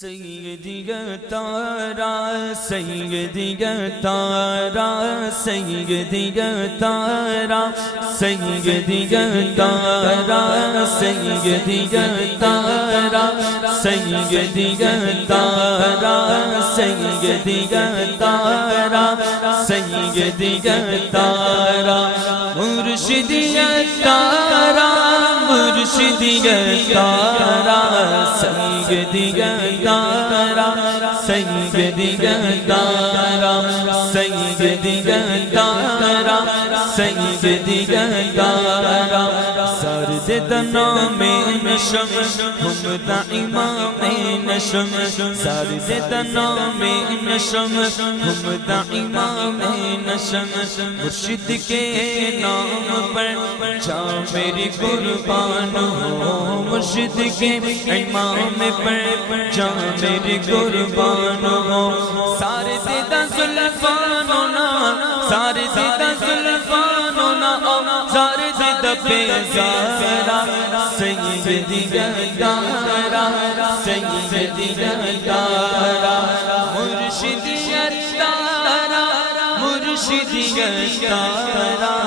سیدی تارا سیدی تارا سیدی تارا سیدی تارا سیدی تارا سیدی تارا سیدی تارا سیدی تارا مرشدی تارا مرشدی تارا سیدی تارا سیدی تارا سیدی تارا سیدی تارا سرد نام نشم ہم دا امام نشم سرد نام نشم ہم دا امام نشم مرشد کے نام پر جا میری قربان ہو مرشد کے امام پر جا میری قربان ہو سارے دیدہ زلفانونا سارے دیدہ زلفانونا سارے دیدہ پیزارا سیدی تارا سیدی تارا مرشدی تارا مرشدی تارا